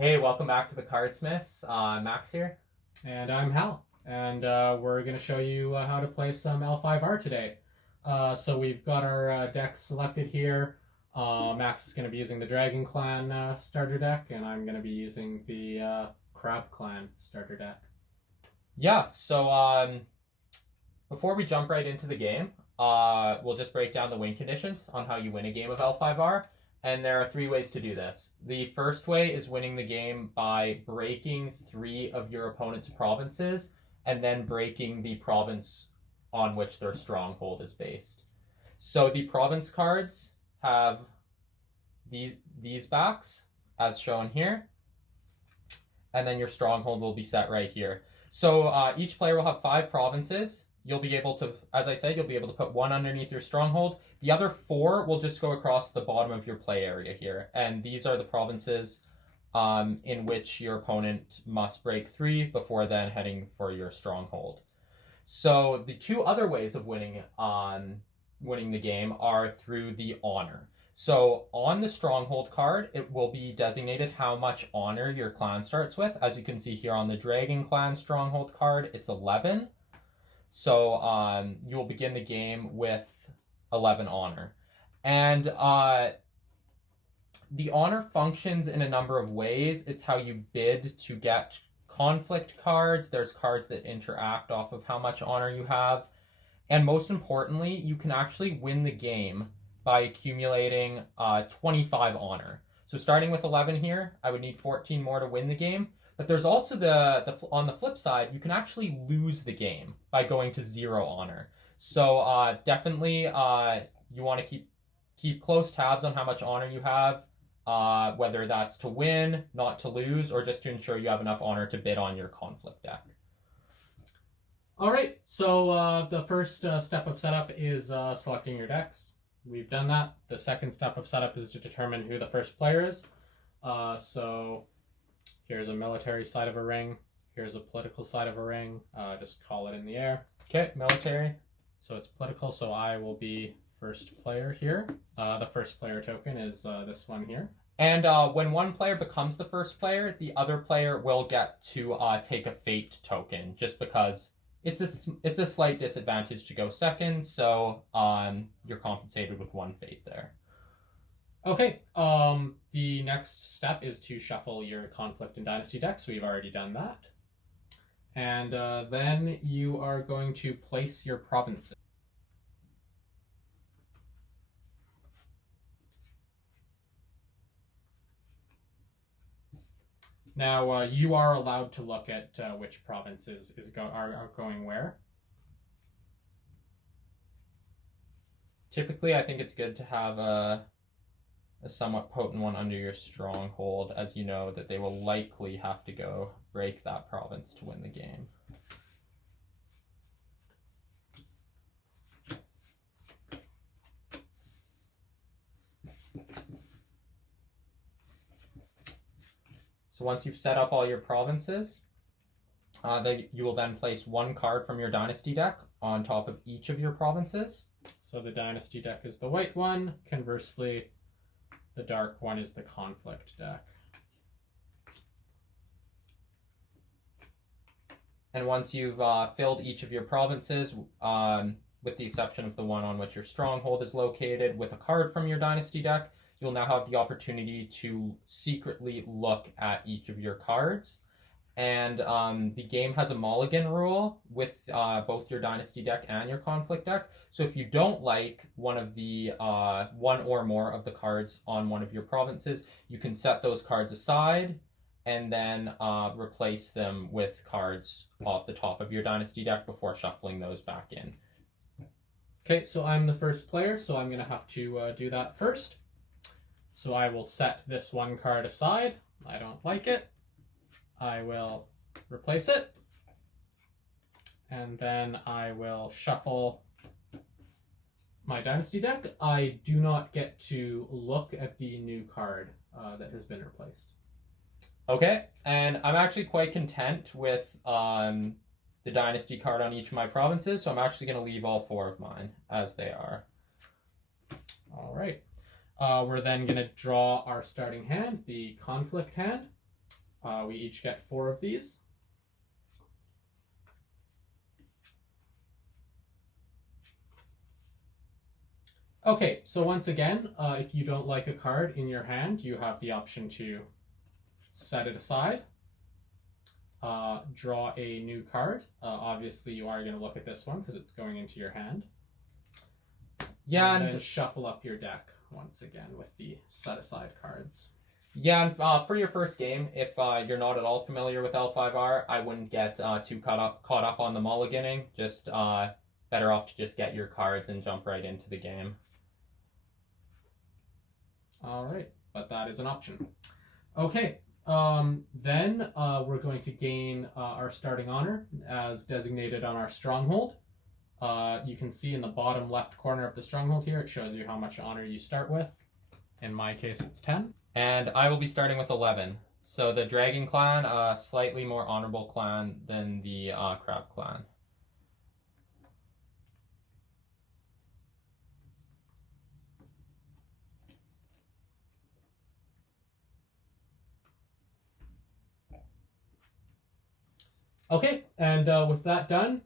Hey, welcome back to the CardSmiths. Max here. And I'm Hal, and we're going to show you how to play some L5R today. So we've got our decks selected here. Max is going to be using the Dragon Clan starter deck, and I'm going to be using the Crab Clan starter deck. Yeah, so before we jump right into the game, we'll just break down the win conditions on how you win a game of L5R. And there are 3 ways to do this. The first way is winning the game by breaking 3 of your opponent's provinces and then breaking the province on which their stronghold is based. So the province cards have these backs, as shown here, and then your stronghold will be set right here. So each player will have 5 provinces. You'll be able to, as I said, you'll be able to put 1 underneath your stronghold. The other 4 will just go across the bottom of your play area here. And these are the provinces in which your opponent must break 3 before then heading for your stronghold. So the 2 other ways of winning the game are through the honor. So on the stronghold card, it will be designated how much honor your clan starts with. As you can see here on the Dragon Clan stronghold card, it's 11. So you will begin the game with 11 honor. And the honor functions in a number of ways. It's how you bid to get conflict cards. There's cards that interact off of how much honor you have. And most importantly, you can actually win the game by accumulating 25 honor. So starting with 11 here, I would need 14 more to win the game. But there's also on the flip side, you can actually lose the game by going to 0 honor. So definitely you want to keep close tabs on how much honor you have, whether that's to win, not to lose, or just to ensure you have enough honor to bid on your conflict deck. All right, so the first step of setup is selecting your decks. We've done that. The second step of setup is to determine who the first player is. So here's a military side of a ring. Here's a political side of a ring. Just call it in the air. Okay, military. So it's political, so I will be first player here. The first player token is this one here. And when one player becomes the first player, the other player will get to take a fate token, just because it's a slight disadvantage to go second, so you're compensated with 1 fate there. Okay, the next step is to shuffle your conflict and dynasty deck, so we've already done that. And then you are going to place your provinces. Now, you are allowed to look at which provinces are going where. Typically, I think it's good to have a somewhat potent one under your stronghold, as you know that they will likely have to go break that province to win the game. So once you've set up all your provinces, you will then place 1 card from your dynasty deck on top of each of your provinces. So the dynasty deck is the white one. Conversely, the dark one is the conflict deck. And once you've filled each of your provinces, with the exception of the one on which your stronghold is located, with a card from your dynasty deck, you'll now have the opportunity to secretly look at each of your cards. And the game has a mulligan rule with both your dynasty deck and your conflict deck. So if you don't like one or more of the cards on one of your provinces, you can set those cards aside and then replace them with cards off the top of your dynasty deck before shuffling those back in. Okay, so I'm the first player, so I'm going to have to do that first. So I will set this 1 card aside. I don't like it. I will replace it. And then I will shuffle my dynasty deck. I do not get to look at the new card that has been replaced. Okay, and I'm actually quite content with the dynasty card on each of my provinces, so I'm actually going to leave all 4 of mine as they are. All right. We're then going to draw our starting hand, the conflict hand. We each get 4 of these. Okay, so once again, if you don't like a card in your hand, you have the option to set it aside, draw a new card. Obviously, you are going to look at this one because it's going into your hand. Yeah, and then shuffle up your deck once again with the set-aside cards. Yeah, and for your first game, if you're not at all familiar with L5R, I wouldn't get too caught up on the mulliganing. Just better off to just get your cards and jump right into the game. All right, but that is an option. Okay, then we're going to gain our starting honor as designated on our stronghold. You can see in the bottom left corner of the stronghold here, it shows you how much honor you start with. In my case, it's 10. And I will be starting with 11. So the Dragon Clan, a slightly more honorable clan than the Crab Clan. Okay, and with that done,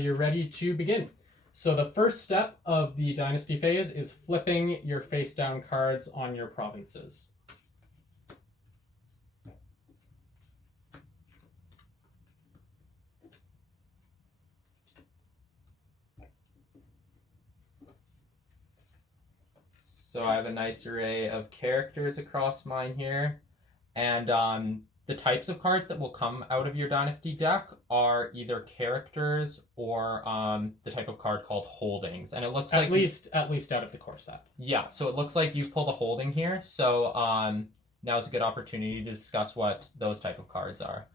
you're ready to begin. So the first step of the Dynasty phase is flipping your face-down cards on your provinces. So I have a nice array of characters across mine here. And the types of cards that will come out of your Dynasty deck are either characters or the type of card called holdings. And it looks like... At least out of the core set. Yeah, so it looks like you've pulled a holding here. So now's a good opportunity to discuss what those type of cards are.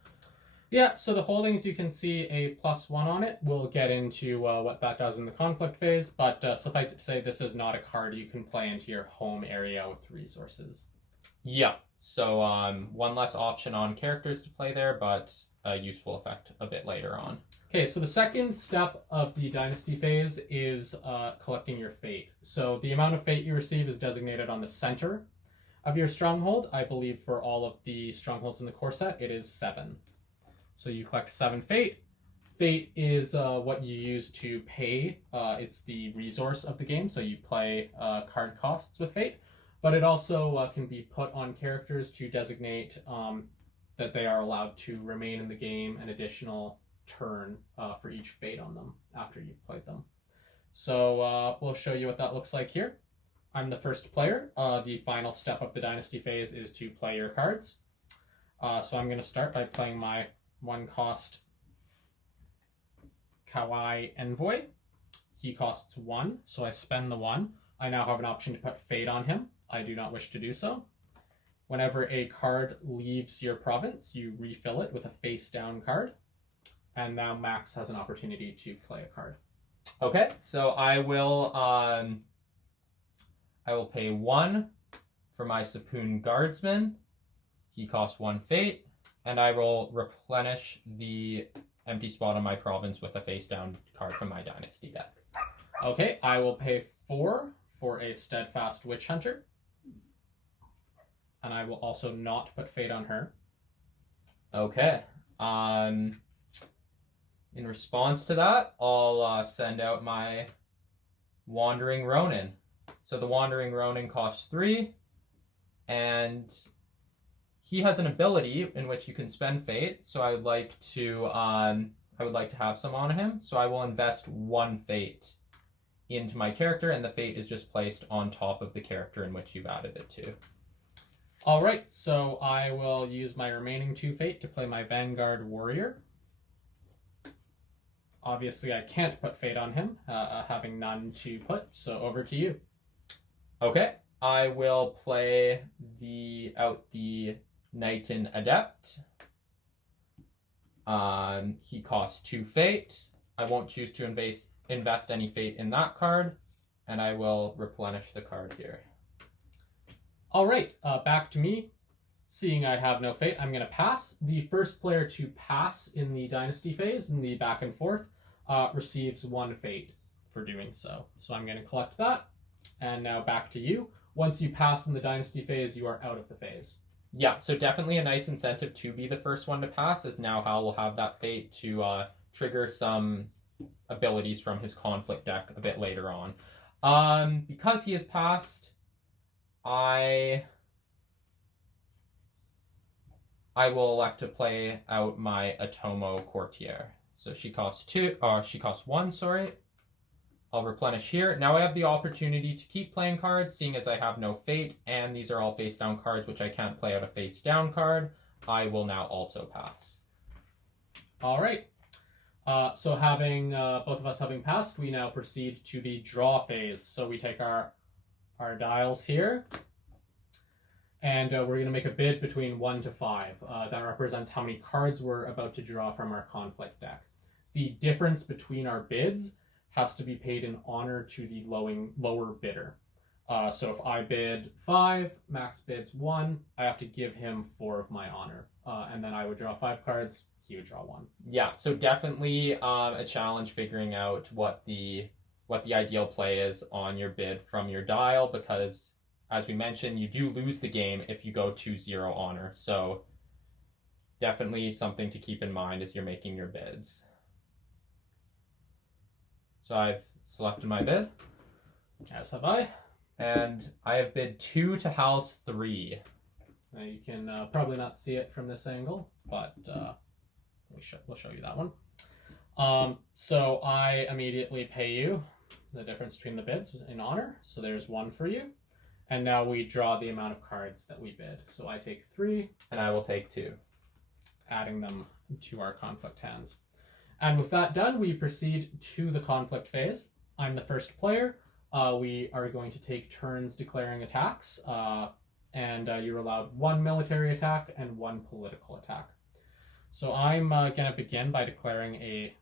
Yeah, so the holdings, you can see a +1 on it. We'll get into what that does in the conflict phase, but suffice it to say, this is not a card you can play into your home area with resources. Yeah, so one less option on characters to play there, but a useful effect a bit later on. Okay, so the second step of the Dynasty phase is collecting your fate. So the amount of fate you receive is designated on the center of your stronghold. I believe for all of the strongholds in the core set, it is 7. So you collect 7 fate. Fate is what you use to pay. It's the resource of the game, so you play card costs with fate. But it also can be put on characters to designate that they are allowed to remain in the game an additional turn for each fate on them after you've played them. So we'll show you what that looks like here. I'm the first player. The final step of the Dynasty phase is to play your cards. So I'm going to start by playing my 1-cost Kawaii Envoy. He costs 1, so I spend the 1. I now have an option to put Fate on him. I do not wish to do so. Whenever a card leaves your province, you refill it with a face-down card. And now Max has an opportunity to play a card. Okay, so I will pay 1 for my Sapoon Guardsman. He costs 1 fate, and I will replenish the empty spot on my province with a face-down card from my Dynasty deck. Okay, I will pay 4 for a Steadfast Witch Hunter. And I will also not put fate on her. Okay. In response to that, I'll send out my Wandering Ronin. So the Wandering Ronin costs 3, and he has an ability in which you can spend fate. So I would like to have some on him. So I will invest 1 fate into my character, and the fate is just placed on top of the character in which you've added it to. All right, so I will use my remaining 2 fate to play my Vanguard Warrior. Obviously, I can't put fate on him, having none to put, so over to you. Okay, I will play out the Knighton Adept. He costs 2 fate. I won't choose to invest any fate in that card, and I will replenish the card here. All right, back to me. Seeing I have no fate, I'm going to pass. The first player to pass in the Dynasty phase, in the back and forth, receives 1 fate for doing so. So I'm going to collect that, and now back to you. Once you pass in the Dynasty phase, you are out of the phase. Yeah, so definitely a nice incentive to be the first one to pass, as now Hal will have that fate to trigger some abilities from his conflict deck a bit later on. Because he has passed, I will elect to play out my Atomo Courtier. So she costs one, sorry. I'll replenish here. Now I have the opportunity to keep playing cards, seeing as I have no fate, and these are all face down cards, which I can't play out a face down card. I will now also pass. All right. So having both of us having passed, we now proceed to the draw phase. So we take our dials here, and we're going to make a bid between 1 to 5. That represents how many cards we're about to draw from our conflict deck. The difference between our bids has to be paid in honor to the lower bidder. So if I bid 5, Max bids 1, I have to give him 4 of my honor. And then I would draw 5 cards, he would draw 1. Yeah, so definitely a challenge figuring out what the ideal play is on your bid from your dial, because as we mentioned, you do lose the game if you go 2-0 honor. So definitely something to keep in mind as you're making your bids. So I've selected my bid. As have I. And I have bid 2 to Hal's 3. Now you can probably not see it from this angle, but we'll show you that one. So I immediately pay you the difference between the bids in honor. So there's 1 for you. And now we draw the amount of cards that we bid. So I take 3. And I will take 2. Adding them to our conflict hands. And with that done, we proceed to the conflict phase. I'm the first player. We are going to take turns declaring attacks. And you're allowed 1 military attack and 1 political attack. So I'm going to begin by declaring a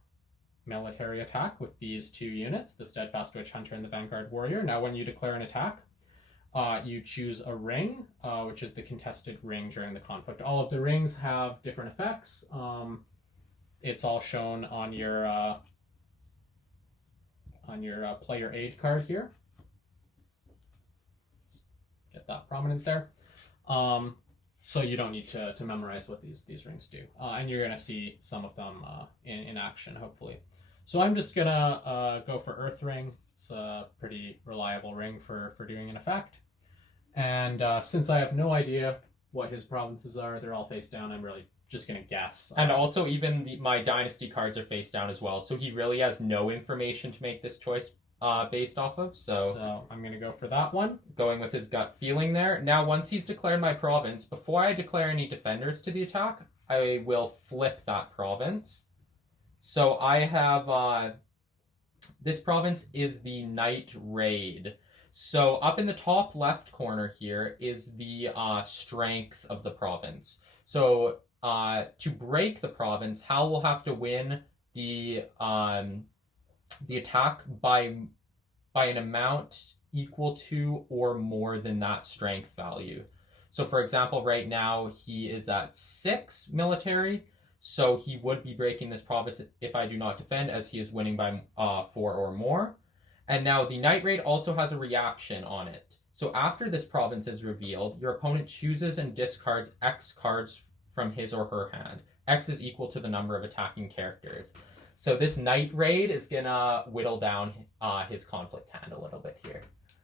military attack with these 2 units, the Steadfast Witch Hunter and the Vanguard Warrior. Now when you declare an attack, you choose a ring, which is the contested ring during the conflict. All of the rings have different effects. It's all shown on your player aid card here. Get that prominent there. So you don't need to memorize what these rings do. And you're going to see some of them in action, hopefully. So I'm just going to go for Earth Ring. It's a pretty reliable ring for doing an effect. And since I have no idea what his provinces are, they're all face down, I'm really just going to guess. And also even my Dynasty cards are face down as well, so he really has no information to make this choice based off of. So I'm going to go for that one. Going with his gut feeling there. Now, once he's declared my province, before I declare any defenders to the attack, I will flip that province. So I have... this province is the Night Raid. So up in the top left corner here is the strength of the province. So to break the province, Hal will have to win the attack by an amount equal to or more than that strength value. So for example, right now he is at 6 military, so he would be breaking this province if I do not defend, as he is winning by 4 or more. And now the Night Raid also has a reaction on it. So after this province is revealed, your opponent chooses and discards X cards from his or her hand. X is equal to the number of attacking characters. So this Night Raid is going to whittle down his conflict hand a little bit here.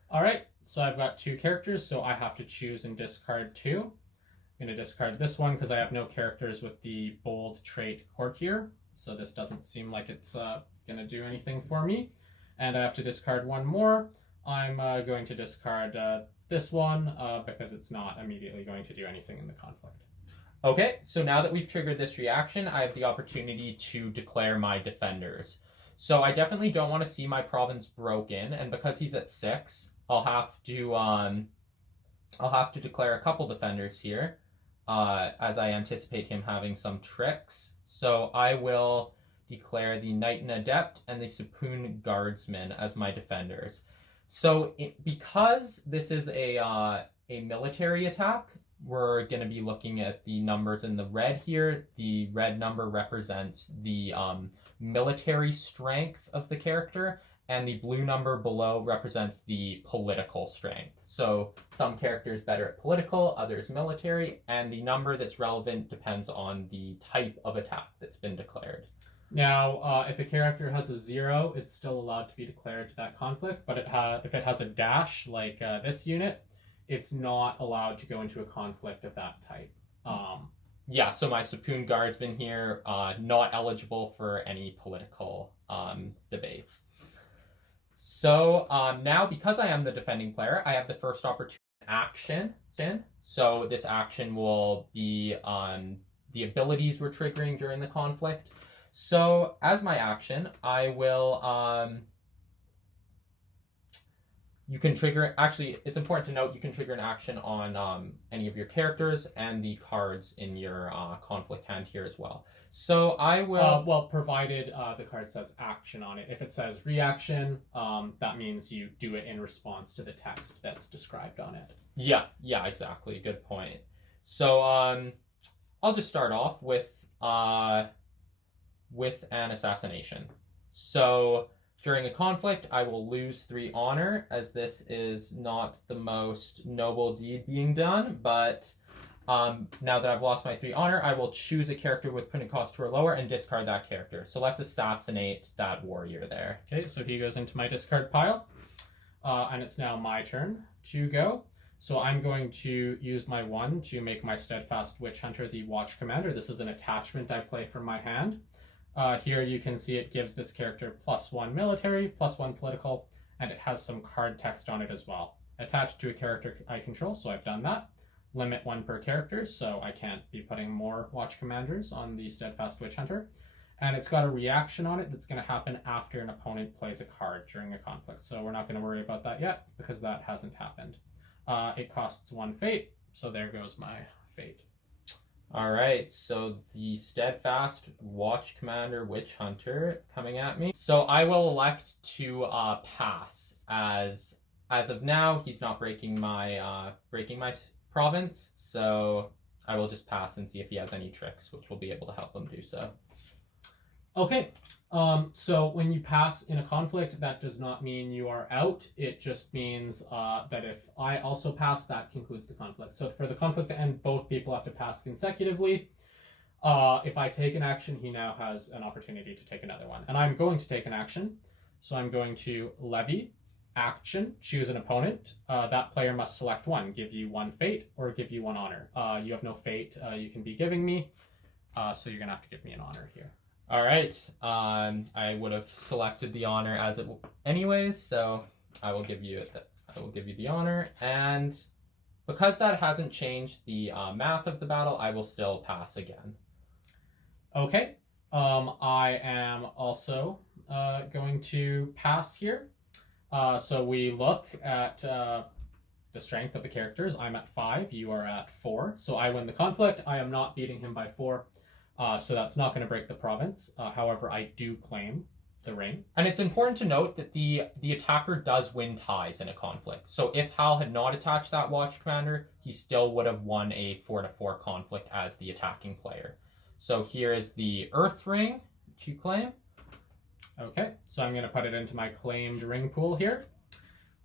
All right, so I've got 2 characters, so I have to choose and discard 2. I'm going to discard this one because I have no characters with the bold trait Courtier, so this doesn't seem like it's going to do anything for me. And I have to discard 1 more. I'm going to discard this one because it's not immediately going to do anything in the conflict. Okay, so now that we've triggered this reaction, I have the opportunity to declare my defenders. So I definitely don't want to see my province broken, and because he's at 6, I'll have to declare a couple defenders here, as I anticipate him having some tricks. So I will declare the Knight and Adept and the Sepoon Guardsman as my defenders. So because this is a military attack, we're going to be looking at the numbers in the red here. The red number represents the military strength of the character, and the blue number below represents the political strength. So some characters better at political, others military, and the number that's relevant depends on the type of attack that's been declared. Now, if a character has a 0, it's still allowed to be declared to that conflict, but if it has a dash, like this unit, it's not allowed to go into a conflict of that type. Yeah, so my Sapoon Guardsman here, not eligible for any political debates. So now, because I am the defending player, I have the first opportunity action. So this action will be the abilities we're triggering during the conflict. So as my action, I will... you can trigger, actually, it's important to note, you can trigger an action on any of your characters and the cards in your conflict hand here as well. So I will... well, provided the card says action on it. If it says reaction, that means you do it in response to the text that's described on it. Yeah, exactly. Good point. So I'll just start off with an assassination. So... during a conflict, I will lose 3 honor, as this is not the most noble deed being done, but now that I've lost my 3 honor, I will choose a character with printed cost 2 or lower and discard that character. So let's assassinate that warrior there. Okay, so he goes into my discard pile, and it's now my turn to go. So I'm going to use my 1 to make my Steadfast Witch Hunter the Watch Commander. This is an attachment I play from my hand. Here you can see it gives this character +1 military, +1 political, and it has some card text on it as well. Attached to a character I control, so I've done that. Limit 1 per character, so I can't be putting more Watch Commanders on the Steadfast Witch Hunter. And it's got a reaction on it that's going to happen after an opponent plays a card during a conflict. So we're not going to worry about that yet, because that hasn't happened. It costs 1 fate, so there goes my fate. All right, so the Steadfast Watch Commander Witch Hunter coming at me. So I will elect to pass, as of now he's not breaking my province. So I will just pass and see if he has any tricks, which will be able to help him do so. Okay, so when you pass in a conflict, that does not mean you are out. It just means that if I also pass, that concludes the conflict. So for the conflict to end, both people have to pass consecutively. If I take an action, he now has an opportunity to take another one. And I'm going to take an action. So I'm going to levy, action, choose an opponent. That player must select 1, give you 1 fate or give you 1 honor. You have no fate you can be giving me, so you're going to have to give me an honor here. All right. I would have selected the honor as it anyways, so I will give you the honor, and because that hasn't changed the math of the battle, I will still pass again. Okay. I am also going to pass here. So we look at the strength of the characters. I'm at 5. You are at 4. So I win the conflict. I am not beating him by 4. So that's not going to break the province. However, I do claim the ring. And it's important to note that the attacker does win ties in a conflict. So if Hal had not attached that Watch Commander, he still would have won a 4-4 conflict as the attacking player. So here is the Earth Ring, which you claim. Okay, so I'm going to put it into my claimed ring pool here.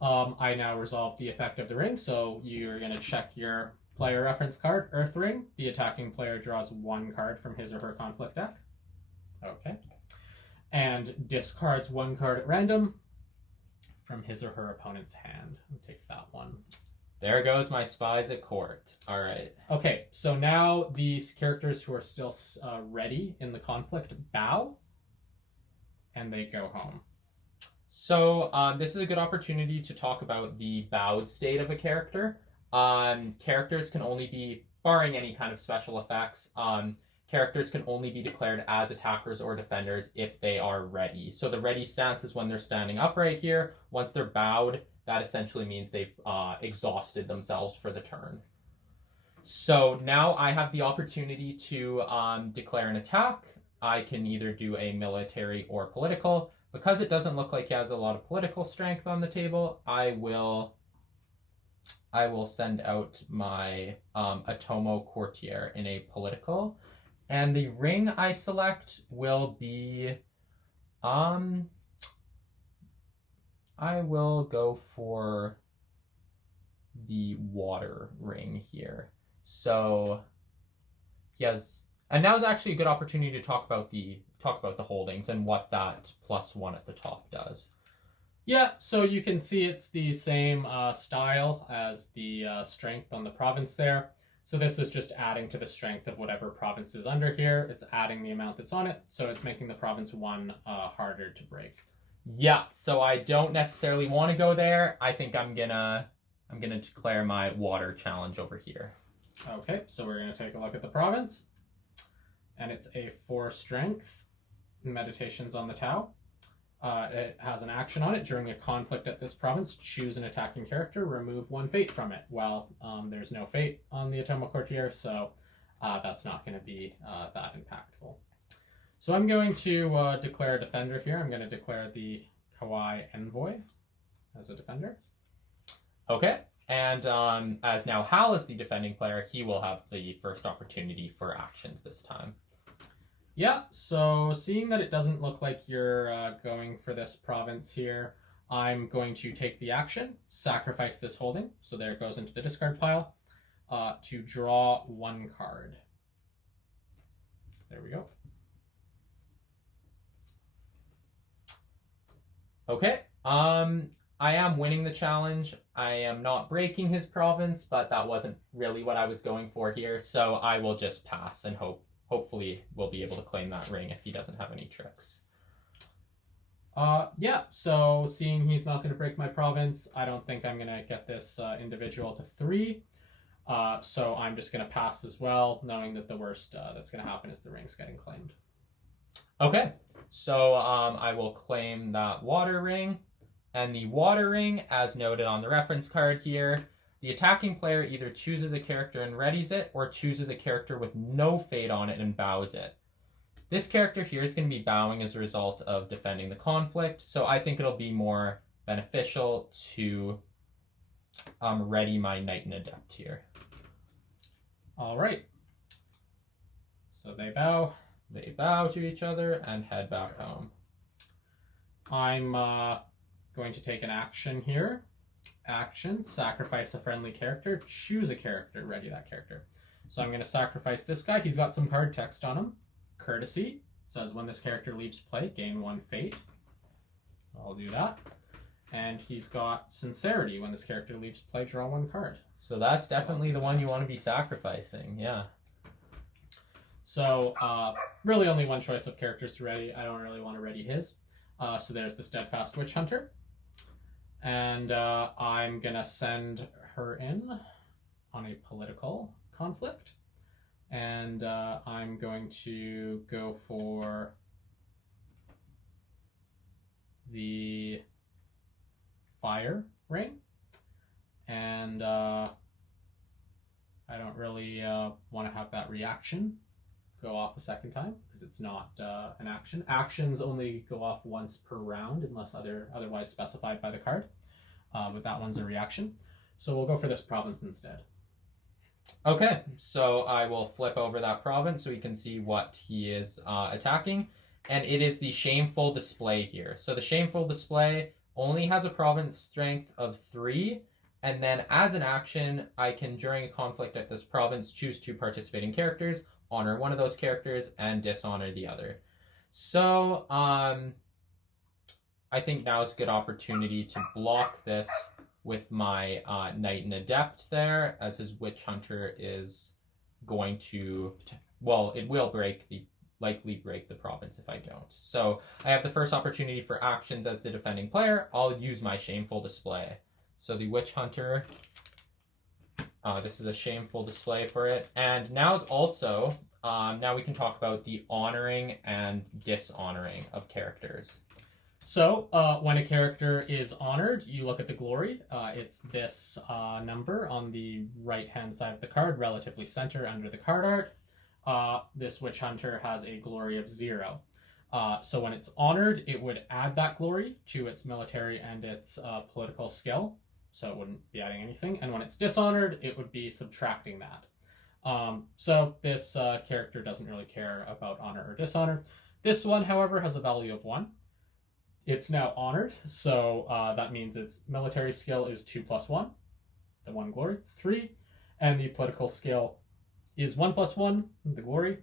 I now resolve the effect of the ring, so you're going to check your player reference card, Earth Ring. The attacking player draws 1 card from his or her conflict deck. Okay. And discards 1 card at random from his or her opponent's hand. I'll take that one. There goes my spies at court. All right. Okay, so now these characters who are still ready in the conflict bow, and they go home. So this is a good opportunity to talk about the bowed state of a character. Characters can only be, barring any kind of special effects, characters can only be declared as attackers or defenders if they are ready. So the ready stance is when they're standing upright here. Once they're bowed, that essentially means they've exhausted themselves for the turn. So now I have the opportunity to declare an attack. I can either do a military or political. Because it doesn't look like he has a lot of political strength on the table, I will send out my Atomo Courtier in a political. And the ring I select will be I will go for the water ring here. So he has, and now's actually a good opportunity to talk about the holdings and what that +1 at the top does. Yeah, so you can see it's the same style as the strength on the province there. So this is just adding to the strength of whatever province is under here. It's adding the amount that's on it, so it's making the province 1 harder to break. Yeah, so I don't necessarily want to go there. I think I'm gonna declare my water challenge over here. Okay, so we're gonna take a look at the province, and it's a 4 strength. Meditations on the Tau. It has an action on it. During a conflict at this province, choose an attacking character, remove 1 fate from it. Well, there's no fate on the Atomic Courtier, so that's not going to be that impactful. So I'm going to declare a defender here. I'm going to declare the Hawaii Envoy as a defender. Okay, and as now Hal is the defending player, he will have the first opportunity for actions this time. Yeah, so seeing that it doesn't look like you're going for this province here, I'm going to take the action, sacrifice this holding, so there it goes into the discard pile, to draw 1 card. There we go. Okay, I am winning the challenge. I am not breaking his province, but that wasn't really what I was going for here, so I will just pass and hopefully we'll be able to claim that ring if he doesn't have any tricks. Yeah, so seeing he's not going to break my province, I don't think I'm going to get this individual to 3. So I'm just going to pass as well, knowing that the worst that's going to happen is the ring's getting claimed. Okay, so I will claim that water ring. And the water ring, as noted on the reference card here, the attacking player either chooses a character and readies it, or chooses a character with no fate on it and bows it. This character here is going to be bowing as a result of defending the conflict, so I think it'll be more beneficial to ready my Knight and Adept here. All right. So they bow. They bow to each other and head back home. I'm going to take an action here. Action, sacrifice a friendly character, choose a character, ready that character. So I'm going to sacrifice this guy. He's got some card text on him. Courtesy says when this character leaves play, gain 1 fate. I'll do that. And he's got sincerity. When this character leaves play, draw 1 card. So that's definitely the one you want to be sacrificing, yeah. So really only 1 choice of characters to ready. I don't really want to ready his. So there's the Steadfast Witch Hunter. And I'm going to send her in on a political conflict. And I'm going to go for the fire ring. And I don't really want to have that reaction go off a second time because it's not an action. Actions only go off once per round unless otherwise specified by the card. But that one's a reaction. So we'll go for this province instead. Okay, so I will flip over that province so we can see what he is attacking. And it is the Shameful Display here. So the Shameful Display only has a province strength of 3. And then as an action, I can, during a conflict at this province, choose 2 participating characters, honor one of those characters, and dishonor the other. So I think now is a good opportunity to block this with my Knight and Adept there, as his Witch Hunter is going to, well, it will likely break the province if I don't. So I have the first opportunity for actions as the defending player. I'll use my Shameful Display. So the Witch Hunter, this is a Shameful Display for it. And now it's also, now we can talk about the honoring and dishonoring of characters. So when a character is honored, you look at the glory. It's this number on the right-hand side of the card, relatively center under the card art. This Witch Hunter has a glory of 0. So when it's honored, it would add that glory to its military and its political skill. So it wouldn't be adding anything. And when it's dishonored, it would be subtracting that. So this character doesn't really care about honor or dishonor. This one, however, has a value of 1. It's now honored, so that means its military skill is 2+1, the 1 glory, 3, and the political skill is 1+1, the glory,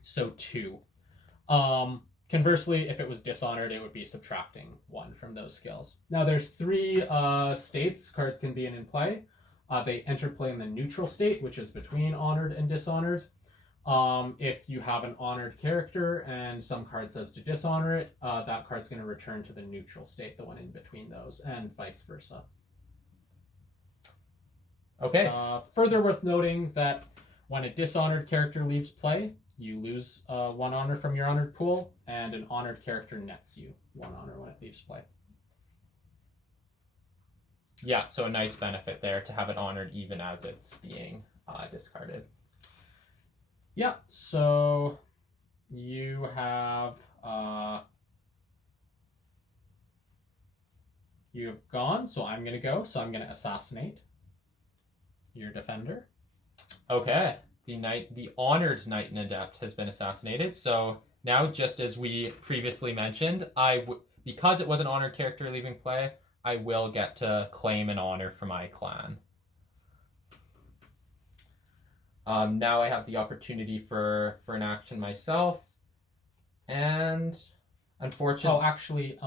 so 2. Conversely, if it was dishonored, it would be subtracting 1 from those skills. Now, there's 3 states cards can be in play. They enter play in the neutral state, which is between honored and dishonored. If you have an honored character and some card says to dishonor it, that card's going to return to the neutral state, the one in between those, and vice versa. Okay. Further worth noting that when a dishonored character leaves play, you lose 1 honor from your honored pool, and an honored character nets you 1 honor when it leaves play. Yeah, so a nice benefit there to have it honored even as it's being discarded. Yeah, so you have gone, so I'm going to go. So I'm going to assassinate your defender. Okay, the honored knight and adept has been assassinated. So now, just as we previously mentioned, because it was an honored character leaving play, I will get to claim an honor for my clan. Now I have the opportunity for an action myself, and unfortunately... Oh, actually,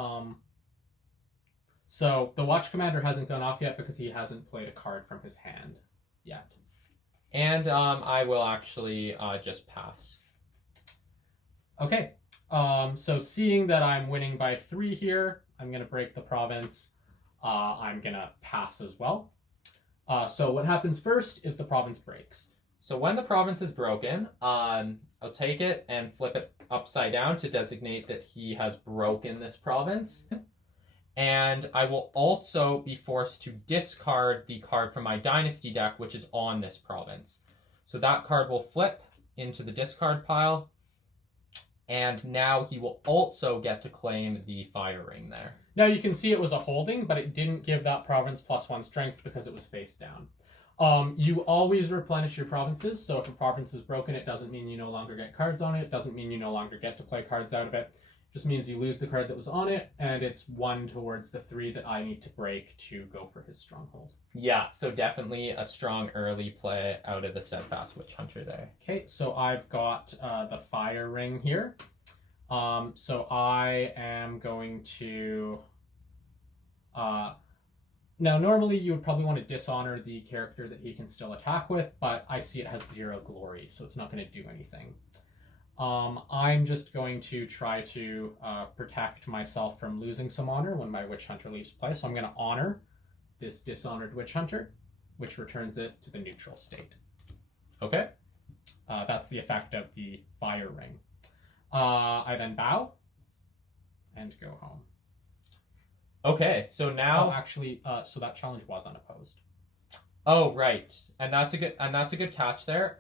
so the Watch Commander hasn't gone off yet because he hasn't played a card from his hand yet. And I will actually just pass. Okay, so seeing that I'm winning by 3 here, I'm going to break the province. I'm going to pass as well. So what happens first is the province breaks. So when the province is broken, I'll take it and flip it upside down to designate that he has broken this province. And I will also be forced to discard the card from my Dynasty deck, which is on this province. So that card will flip into the discard pile. And now he will also get to claim the fire ring there. Now you can see it was a holding, but it didn't give that province +1 strength because it was face down. You always replenish your provinces, so if a province is broken, it doesn't mean you no longer get cards on it. It doesn't mean you no longer get to play cards out of it. It just means you lose the card that was on it, and it's 1 towards the 3 that I need to break to go for his stronghold. Yeah, so definitely a strong early play out of the Steadfast Witch Hunter there. Okay, so I've got the fire ring here. So I am going to... Now, normally you would probably want to dishonor the character that he can still attack with, but I see it has 0 glory, so it's not going to do anything. I'm just going to try to protect myself from losing some honor when my Witch Hunter leaves play, so I'm going to honor this dishonored Witch Hunter, which returns it to the neutral state. Okay. That's the effect of the fire ring. I then bow and go home. Okay, so now... Oh, actually, so that challenge was unopposed. Oh, right. And that's a good catch there.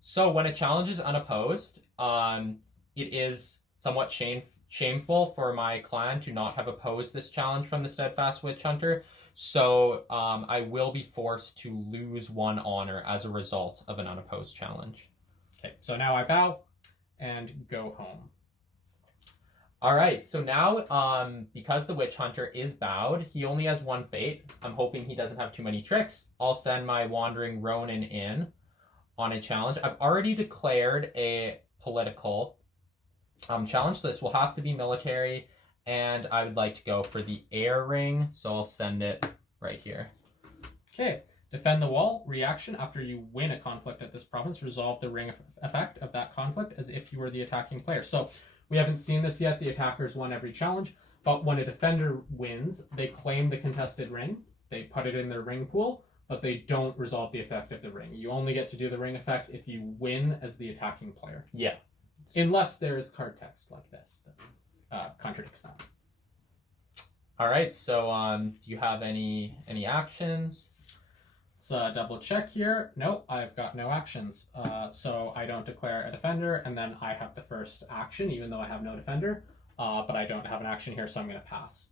So when a challenge is unopposed, it is somewhat shameful for my clan to not have opposed this challenge from the Steadfast Witch Hunter. So I will be forced to lose 1 honor as a result of an unopposed challenge. Okay, so now I bow and go home. All right, so now because the Witch Hunter is bowed, he only has 1 fate. I'm hoping he doesn't have too many tricks. I'll send my Wandering Ronin in on a challenge. I've already declared a political challenge. This will have to be military, and I would like to go for the air ring, so I'll send it right here. Okay, defend the wall. Reaction: after you win a conflict at this province, resolve the ring effect of that conflict as if you were the attacking player. So we haven't seen this yet. The attackers won every challenge, but when a defender wins, they claim the contested ring. They put it in their ring pool, but they don't resolve the effect of the ring. You only get to do the ring effect if you win as the attacking player. Yeah. Unless there is card text like this that contradicts that. All right, so do you have any actions? Let's double check here. Nope, I've got no actions. So I don't declare a defender, and then I have the first action, even though I have no defender. But I don't have an action here, so I'm going to pass.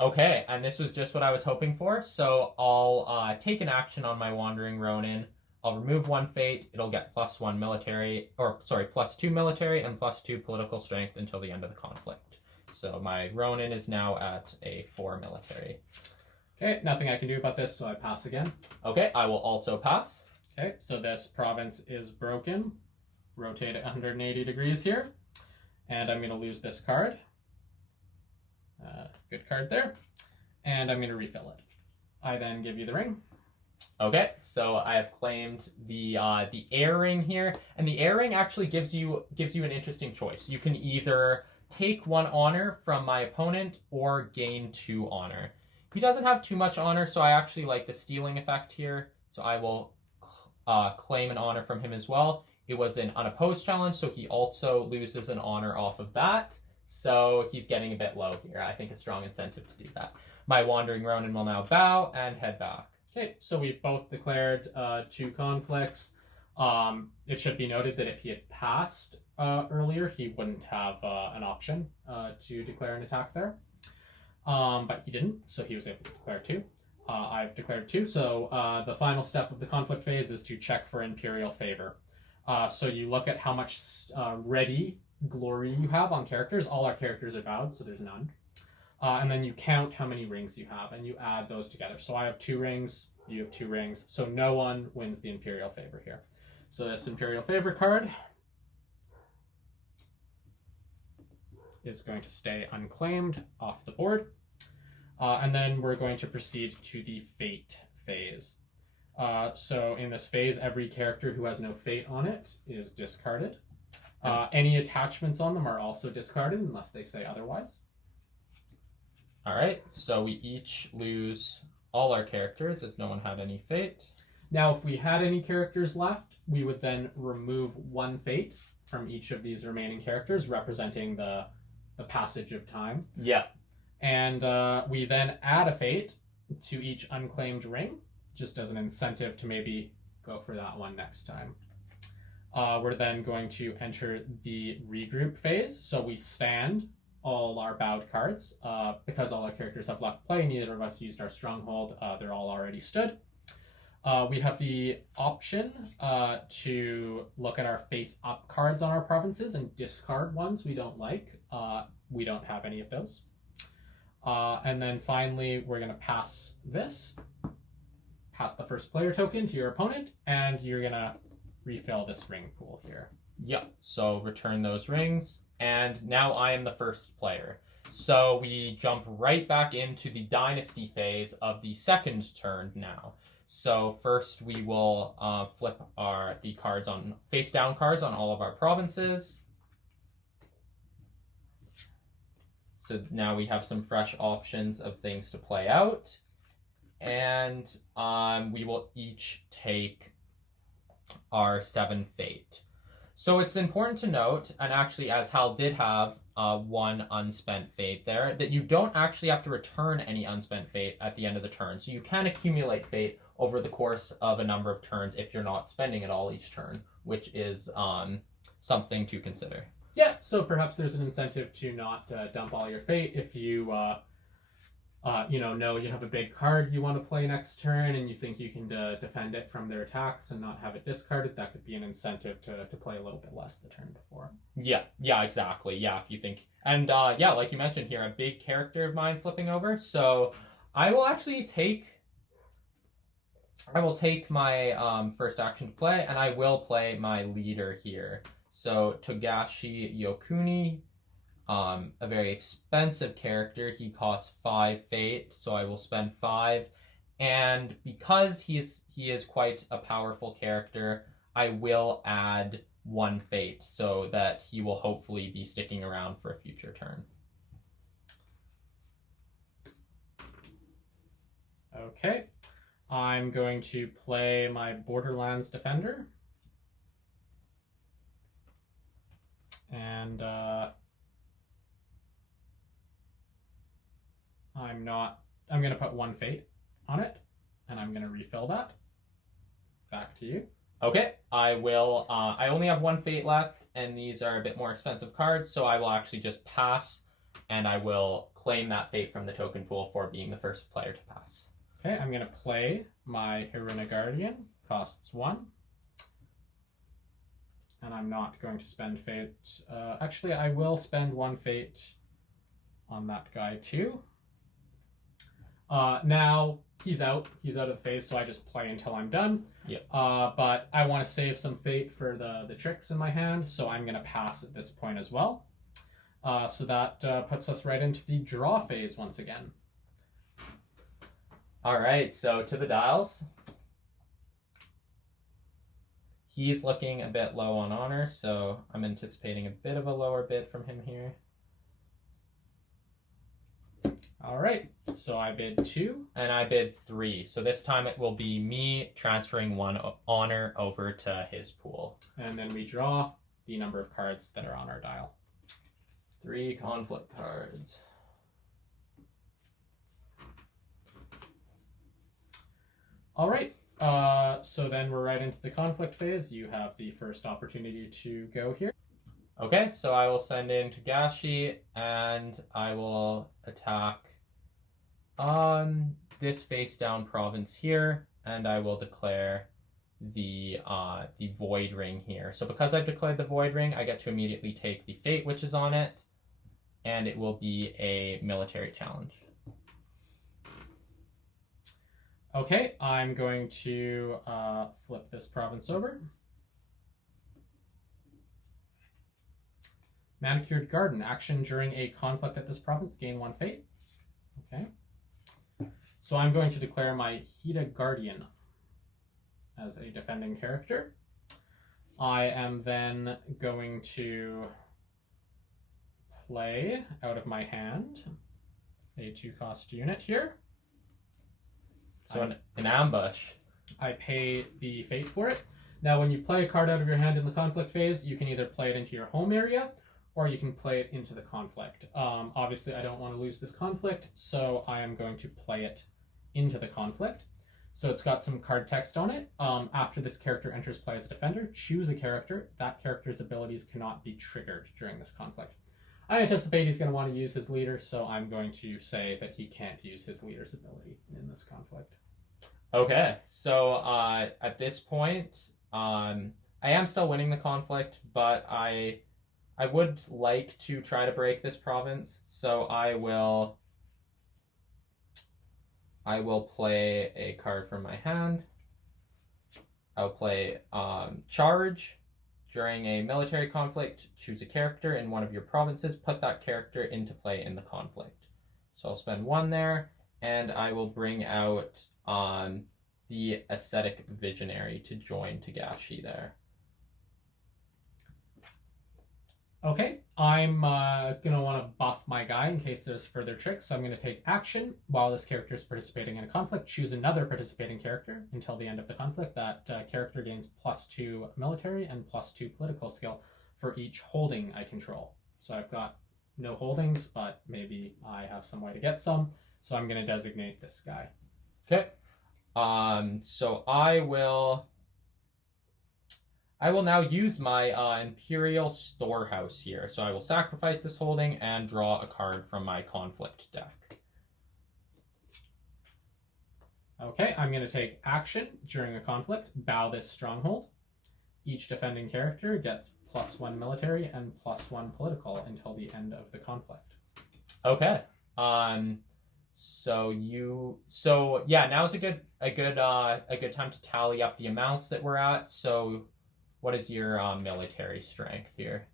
Okay, and this was just what I was hoping for. So I'll take an action on my Wandering Ronin. I'll remove 1 fate. It'll get +1 military, or sorry, +2 military and +2 political strength until the end of the conflict. So my Ronin is now at a 4 military. Okay, nothing I can do about this, so I pass again. Okay, I will also pass. Okay, so this province is broken. Rotate it 180 degrees here. And I'm going to lose this card. Good card there. And I'm going to refill it. I then give you the ring. Okay, so I have claimed the air ring here, and the air ring actually gives you an interesting choice. You can either take 1 honor from my opponent or gain 2 honor. He doesn't have too much honor, so I actually like the stealing effect here. So I will claim an honor from him as well. It was an unopposed challenge, so he also loses an honor off of that. So he's getting a bit low here. I think a strong incentive to do that. My Wandering Ronin will now bow and head back. Okay, so we've both declared 2 conflicts. It should be noted that if he had passed earlier, he wouldn't have an option to declare an attack there. But he didn't, so he was able to declare 2. I've declared 2, so the final step of the conflict phase is to check for Imperial favor. So you look at how much ready glory you have on characters. All our characters are bowed, so there's none. And then you count how many rings you have, and you add those together. So I have 2 rings, you have 2 rings, so no one wins the Imperial favor here. So this Imperial favor card is going to stay unclaimed off the board. And then we're going to proceed to the fate phase. So in this phase, every character who has no fate on it is discarded. Any attachments on them are also discarded unless they say otherwise. All right, so we each lose all our characters as no one had any fate. Now, if we had any characters left, we would then remove 1 fate from each of these remaining characters, representing the passage of time. Yeah. And we then add a fate to each unclaimed ring, just as an incentive to maybe go for that one next time. We're then going to enter the regroup phase. So we stand all our bowed cards. Because all our characters have left play, neither of us used our stronghold. They're all already stood. We have the option to look at our face-up cards on our provinces and discard ones we don't like. We don't have any of those. And then finally, we're going to pass this. Pass the first player token to your opponent, and you're going to refill this ring pool here. Yep, so return those rings, and now I am the first player. So we jump right back into the Dynasty phase of the second turn now. So first we will flip the cards on face-down cards on all of our provinces. So now we have some fresh options of things to play out. And we will each take our 7 fate. So it's important to note, and actually as Hal did have 1 unspent fate there, that you don't actually have to return any unspent fate at the end of the turn. So you can accumulate fate over the course of a number of turns if you're not spending it all each turn, which is something to consider. Yeah, so perhaps there's an incentive to not dump all your fate if you know you have a big card you want to play next turn and you think you can defend it from their attacks and not have it discarded. That could be an incentive to play a little bit less the turn before. Yeah, exactly. Yeah, if you think, and yeah, like you mentioned here, a big character of mine flipping over. So I will actually take my first action to play, and I will play my leader here. So Togashi Yokuni, a very expensive character. He costs 5 fate, so I will spend 5. And because he is quite a powerful character, I will add 1 fate so that he will hopefully be sticking around for a future turn. Okay, I'm going to play my Borderlands Defender. And I'm going to put 1 fate on it, and I'm going to refill that. Back to you. Okay, I will, I only have 1 fate left, and these are a bit more expensive cards, so I will actually just pass, and I will claim that fate from the token pool for being the first player to pass. Okay, I'm going to play my Hiruna Guardian, costs 1. And I'm not going to spend fate. Actually, I will spend 1 fate on that guy too. Now he's out. He's out of the phase, so I just play until I'm done. Yep. But I want to save some fate for the tricks in my hand, so I'm going to pass at this point as well. So that puts us right into the draw phase once again. All right, so to the dials. He's looking a bit low on honor, so I'm anticipating a bit of a lower bid from him here. All right, so I bid 2. And I bid 3. So this time it will be me transferring 1 honor over to his pool. And then we draw the number of cards that are on our dial. 3 conflict cards. All right, so then we're right into the conflict phase. You have the first opportunity to go here. Okay, so I will send in Togashi, and I will attack this face down province here, and I will declare the void ring here. So because I've declared the void ring, I get to immediately take the fate which is on it, and it will be a military challenge. Okay, I'm going to flip this province over. Manicured Garden. Action during a conflict at this province. Gain 1 fate. Okay. So I'm going to declare my Hida Guardian as a defending character. I am then going to play out of my hand a 2-cost unit here. So an ambush. I pay the fate for it. Now, when you play a card out of your hand in the conflict phase, you can either play it into your home area, or you can play it into the conflict. Obviously, I don't want to lose this conflict, so I am going to play it into the conflict. So it's got some card text on it. After this character enters play as a defender, choose a character. That character's abilities cannot be triggered during this conflict. I anticipate he's going to want to use his leader, so I'm going to say that he can't use his leader's ability in this conflict. Okay, so at this point, I am still winning the conflict, but I would like to try to break this province, so I will play a card from my hand. I'll play Charge. During a military conflict, choose a character in one of your provinces, put that character into play in the conflict. So I'll spend 1 there, and I will bring out the Ascetic Visionary to join Togashi there. Okay, I'm going to want to buff my guy in case there's further tricks, so I'm going to take action. While this character is participating in a conflict, choose another participating character until the end of the conflict. That character gains +2 military and +2 political skill for each holding I control. So I've got no holdings, but maybe I have some way to get some, so I'm going to designate this guy. Okay, so I will now use my Imperial Storehouse here. So I will sacrifice this holding and draw a card from my conflict deck. Okay, I'm going to take action during a conflict, bow this stronghold. Each defending character gets +1 military and +1 political until the end of the conflict. Okay. So yeah, now is a good time to tally up the amounts that we're at. So what is your military strength here?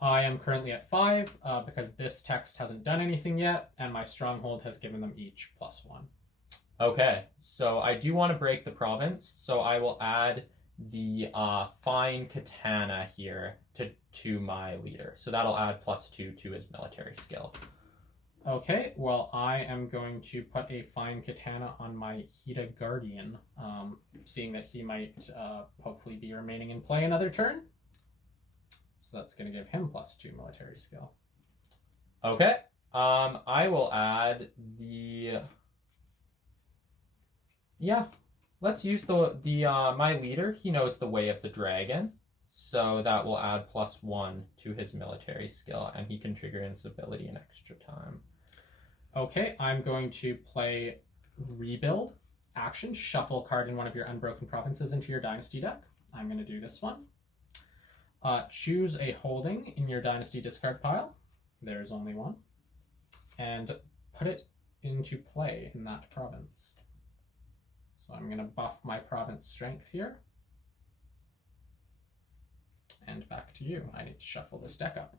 I am currently at 5 because this text hasn't done anything yet, and my stronghold has given them each +1. Okay, so I do want to break the province, so I will add the fine katana here to my leader. So that'll add +2 to his military skill. Okay, well, I am going to put a fine katana on my Hida Guardian, seeing that he might hopefully be remaining in play another turn. So that's going to give him +2 military skill. Okay, I will add the... Yeah, let's use the my leader. He knows the way of the dragon, so that will add +1 to his military skill, and he can trigger his ability an extra time. Okay, I'm going to play Rebuild. Action, shuffle a card in one of your unbroken provinces into your Dynasty deck. I'm going to do this one. Choose a holding in your Dynasty discard pile. There's only one. and put it into play in that province. So I'm going to buff my province strength here. And back to you. I need to shuffle this deck up.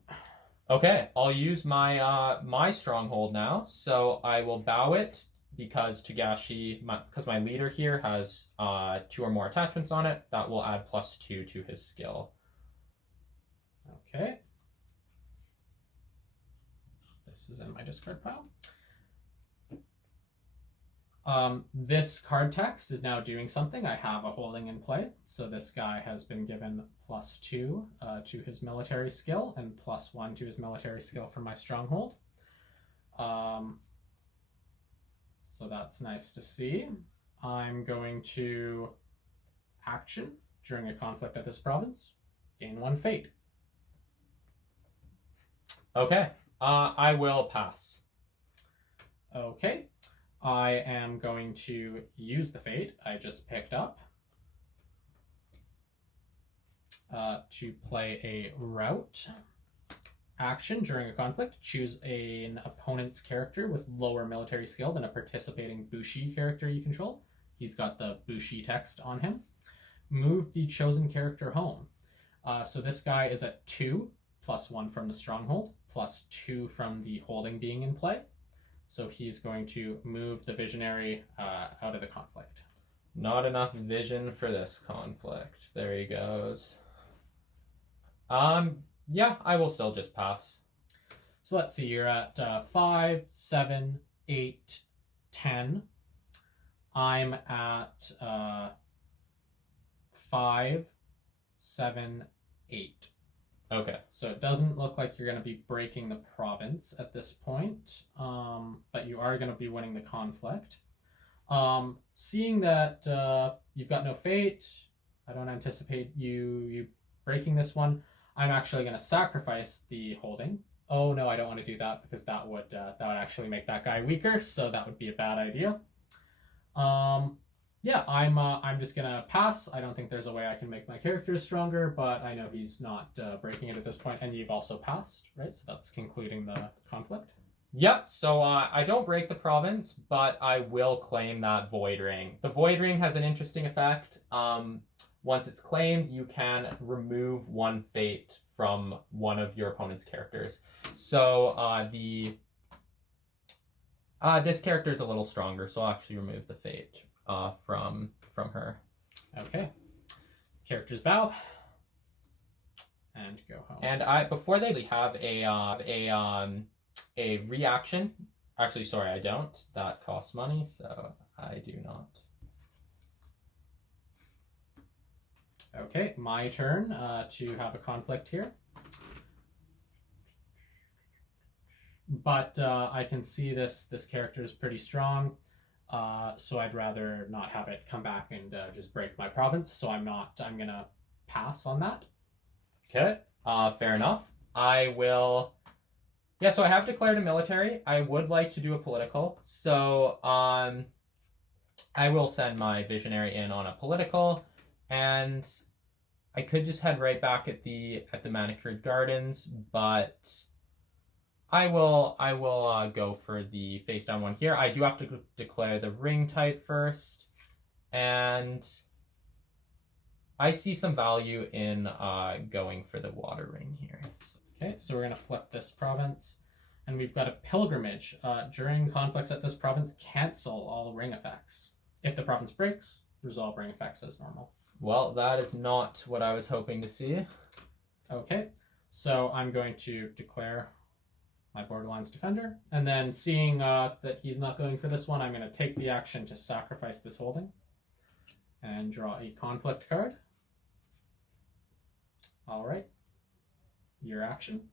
Okay, I'll use my my stronghold now. So I will bow it because Togashi, because my leader here has 2 or more attachments on it. That will add +2 to his skill. Okay. This is in my discard pile. This card text is now doing something. I have a holding in play. So this guy has been given +2 to his military skill and +1 to his military skill from my stronghold. So that's nice to see. I'm going to action during a conflict at this province. Gain 1 fate. Okay, I will pass. Okay. I am going to use the fate I just picked up to play a route action during a conflict. Choose an opponent's character with lower military skill than a participating Bushi character you control. He's got the Bushi text on him. Move the chosen character home. So this guy is at 2, +1 from the stronghold, +2 from the holding being in play. So he's going to move the visionary out of the conflict. Not enough vision for this conflict. There he goes. Yeah, I will still just pass. So let's see, you're at 5, 7, 8, 10. I'm at 5, 7, 8. Okay. So it doesn't look like you're going to be breaking the province at this point, but you are going to be winning the conflict. Seeing that you've got no fate, I don't anticipate you breaking this one. I'm actually going to sacrifice the holding. Oh no, I don't want to do that because that would actually make that guy weaker, so that would be a bad idea. Yeah, I'm just gonna pass. I don't think there's a way I can make my character stronger, but I know he's not breaking it at this point, and you've also passed, right? So that's concluding the conflict. Yep, so I don't break the province, but I will claim that Void Ring. The Void Ring has an interesting effect. Once it's claimed, you can remove 1 fate from one of your opponent's characters. So this character is a little stronger, so I'll actually remove the fate from her. Okay. Characters bow and go home. And before they have a reaction. Actually, sorry, I don't. That costs money, so I do not. Okay, my turn to have a conflict here. But I can see this character is pretty strong, so I'd rather not have it come back and just break my province. So I'm gonna pass on that. Okay, fair enough. I will. Yeah, so I have declared a military. I would like to do a political, so I will send my visionary in on a political, and I could just head right back at the manicured gardens, but I will go for the face down one here. I do have to declare the ring type first, and I see some value in going for the water ring here. Okay, so we're going to flip this province, and we've got a pilgrimage. During conflicts at this province, cancel all ring effects. If the province breaks, resolve ring effects as normal. Well, that is not what I was hoping to see. Okay, so I'm going to declare my Borderlands Defender, and then seeing that he's not going for this one, I'm going to take the action to sacrifice this holding and draw a conflict card. All right. Your action.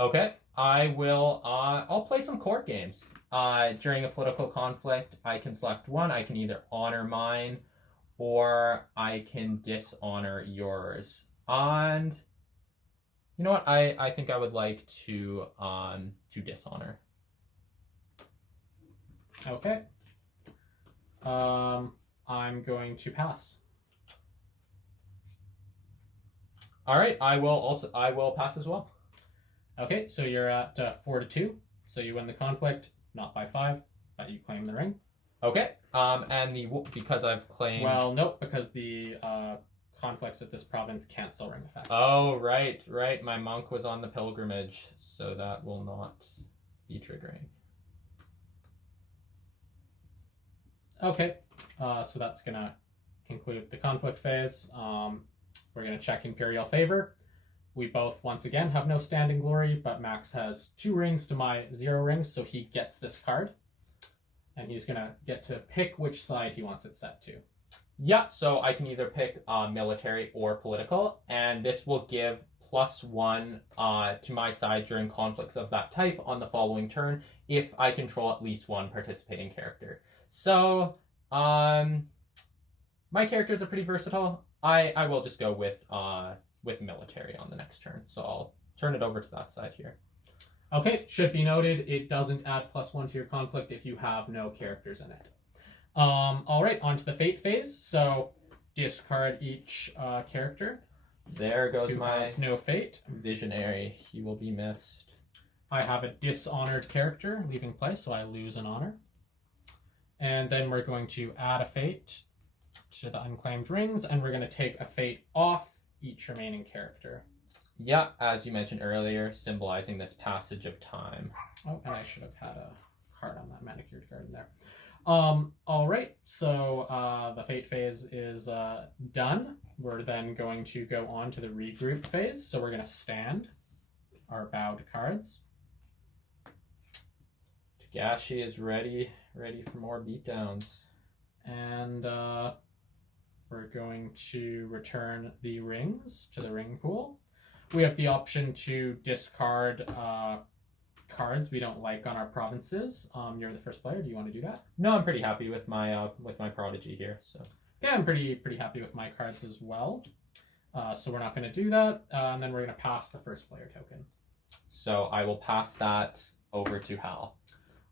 Okay, I will. I'll play some court games. During a political conflict, I can select one. I can either honor mine, or I can dishonor yours. And you know what? I think I would like to dishonor. Okay. I'm going to pass. All right, I will pass as well. Okay, so you're at 4-2. So you win the conflict, not by 5, but you claim the ring. Okay. And because I've claimed. Well, nope, because the conflicts at this province cancel ring effects. Oh, right. My monk was on the pilgrimage, so that will not be triggering. Okay, so that's gonna conclude the conflict phase. We're gonna check Imperial Favor. We both, once again, have no standing glory, but Max has 2 rings to my 0 rings, so he gets this card. And he's gonna get to pick which side he wants it set to. Yeah, so I can either pick military or political, and this will give +1 to my side during conflicts of that type on the following turn if I control at least 1 participating character. So, my characters are pretty versatile. I will just go with military on the next turn, so I'll turn it over to that side here. Okay, should be noted, it doesn't add +1 to your conflict if you have no characters in it. Alright, on to the fate phase. So, discard each character. There goes my no fate. Visionary. He will be missed. I have a dishonored character leaving play, so I lose an honor. And then we're going to add a fate to the unclaimed rings, and we're going to take a fate off each remaining character. Yeah, as you mentioned earlier, symbolizing this passage of time. Oh, and I should have had a card on that manicured card in there. Alright, so the fate phase is done. We're then going to go on to the regroup phase. So we're going to stand our bowed cards. Tagashi is ready for more beatdowns. And we're going to return the rings to the ring pool. We have the option to discard cards we don't like on our provinces. You're the first player. Do you want to do that? No, I'm pretty happy with my prodigy here. So yeah, I'm pretty happy with my cards as well. So we're not going to do that, and then we're going to pass the first player token. So I will pass that over to Hal.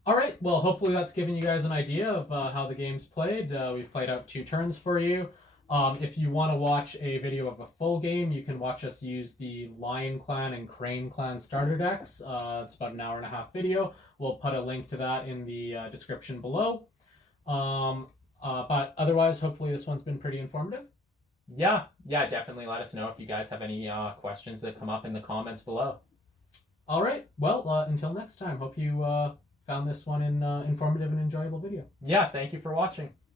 All right. Well, hopefully that's given you guys an idea of how the game's played. We've played out 2 turns for you. If you want to watch a video of a full game, you can watch us use the Lion Clan and Crane Clan starter decks. It's about an 1.5-hour video. We'll put a link to that in the description below. But otherwise, hopefully this one's been pretty informative. Yeah, definitely let us know if you guys have any questions that come up in the comments below. All right. Well, until next time, hope you found this one an informative and enjoyable video. Yeah, thank you for watching.